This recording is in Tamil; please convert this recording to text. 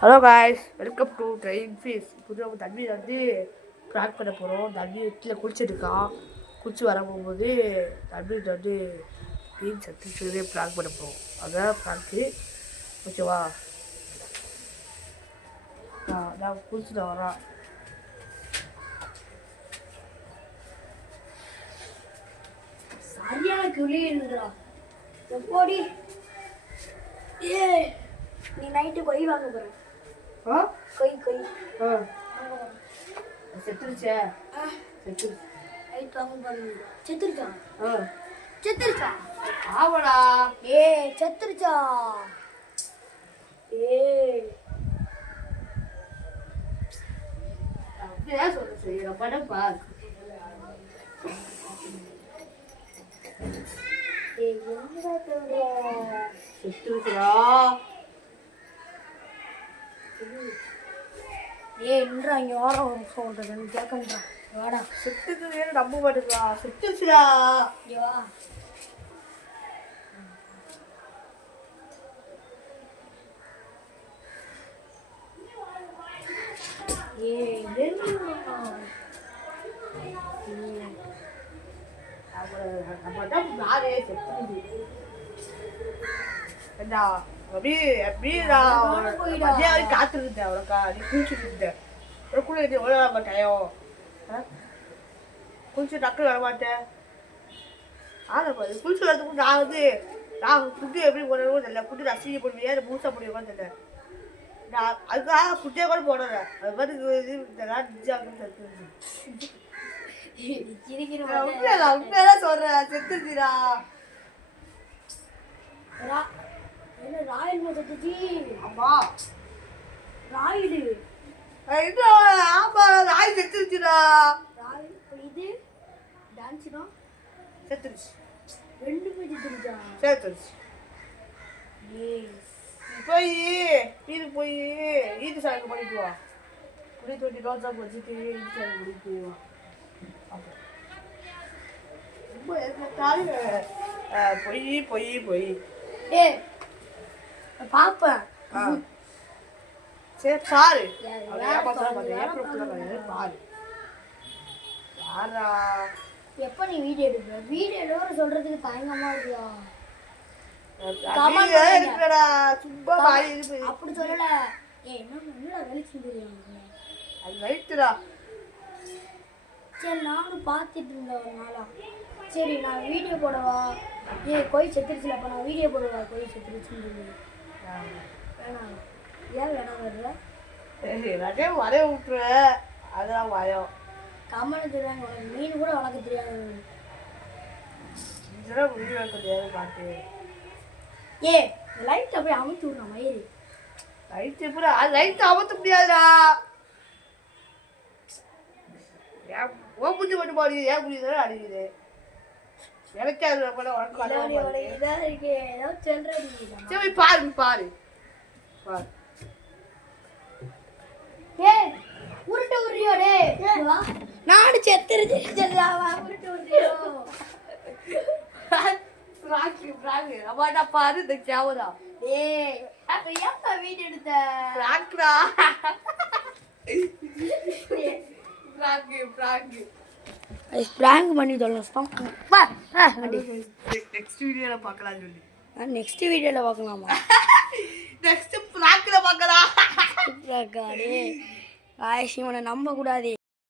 Hello guys, welcome to train fees. புது தம்பி வந்து ப்ராங்க் பண்ண போகிறோம். தம்பி கீழே குளிச்சுட்டுருக்கான். குளிச்சு வர போகும்போது தம்பி வந்து மீன் சத்து சொல்லி ப்ராங்க் பண்ண போகிறோம். அதான் ப்ராங்க்கு, ஓகேவா? நான் குளிச்சுட்டு வரான். சரியான குளிர்ன்றா எப்போடி ஏ நீ நைட்டு கொய் வாங்க போற கொய் செத்துருச்சே நைட் வாங்க போற செத்துருச்சா ஆவடா ஏ செத்துருச்சா ஏ அப்படியே சொல்ல செய்யற படம் பாரு. செத்துருச்சுடா. இங்க வாடா சொல்றது கேட்கன்றா வாடா செத்துக்கு நம்ப மாட்டேங்களா? செத்துருச்சுடா. வா காத்துருந்தேன் அவளக்கா. நீ குளிச்சுட்டு இருந்தேன். எவ்வளோ டயம் குளிச்சு டக்குனு வரமாட்டேன். குளிச்சு வரதுக்கு நான் ஃபுட்டு எப்படி போடணும் தெரியல. ஃபுட்டு ரசிக்க போடுவியா இல்லை மூசா போடுவேன்னு தெரியல. நான் அதுக்காக ஃபுட்டே கூட போடல. அது மாதிரி உண்மையெல்லாம் சொல்றேன். செத்துச்சுடா. ராயல் மொத்தத்துக்கு ஆமா ராயுடு ஆமா ராய் செத்துருச்சுடா. ராய் இது டான்ஸ் தான் செத்துருச்சு. ரெண்டுமே செத்துருச்சா? செத்துருச்சு. போய் வீட்டுக்கு போய் ஈட்டு சாக்கு பண்ணிட்டு வா. குடி தொட்டி ரோஜா வச்சுட்டு ஈட்டு சாக்கு குடிட்டு வா. ரொம்ப பொய் ஏ பாப்பேன். சரி சாரு எப்ப நீ வீடியோ எடுக்கிற? வீடியோ எடுக்கிற சொல்றதுக்கு தயங்கமா இருக்கியா? அப்படி சொல்லல. என்ன வெளிச்சு லைட்டுடா. சரி நானும் பார்த்துட்டு இருந்தேன் ஒரு நாளா. சரி நான் வீடியோ போடவா? கொய் செத்துருச்சுல, அப்போ நான் வீடியோ போடுவா கொய் செத்துருச்சுன்னு வேணாம். ஏன் வேணாம் வருவ? வரைய விட்டுருவேன். அதான் பயம். கம்மனு தெரியாங்க உனக்கு மீன் கூட வளர்க்க தெரியாது. தெரியாது பாட்டு. லைட் அப்படியே அமுத்து விடுற மயிறு. லைட் எப்படி லைட் அமுத்த முடியாதுடா. ஓ புத்தி மட்டும் பாடு. ஏன் புரியுது அடிக்குது எனக்கு பாரு. உருட்டு உரியா டே நாடு செத்துருச்சு. உருட்டு உரியா அம்மாடா பாரு. இந்த கேவரா அப்ப ஏப்பா வீடியோ எடுத்த? பிராங்க் பண்ணி சொல்லலாம். நெக்ஸ்ட் வீடியோல பார்க்கலாம் சொல்லி. நெக்ஸ்ட் வீடியோல பார்க்கலாமா? நெக்ஸ்ட் பிராங்க்ல பார்க்கலாம். காய்ஸ் இவனை நம்ப கூடாது.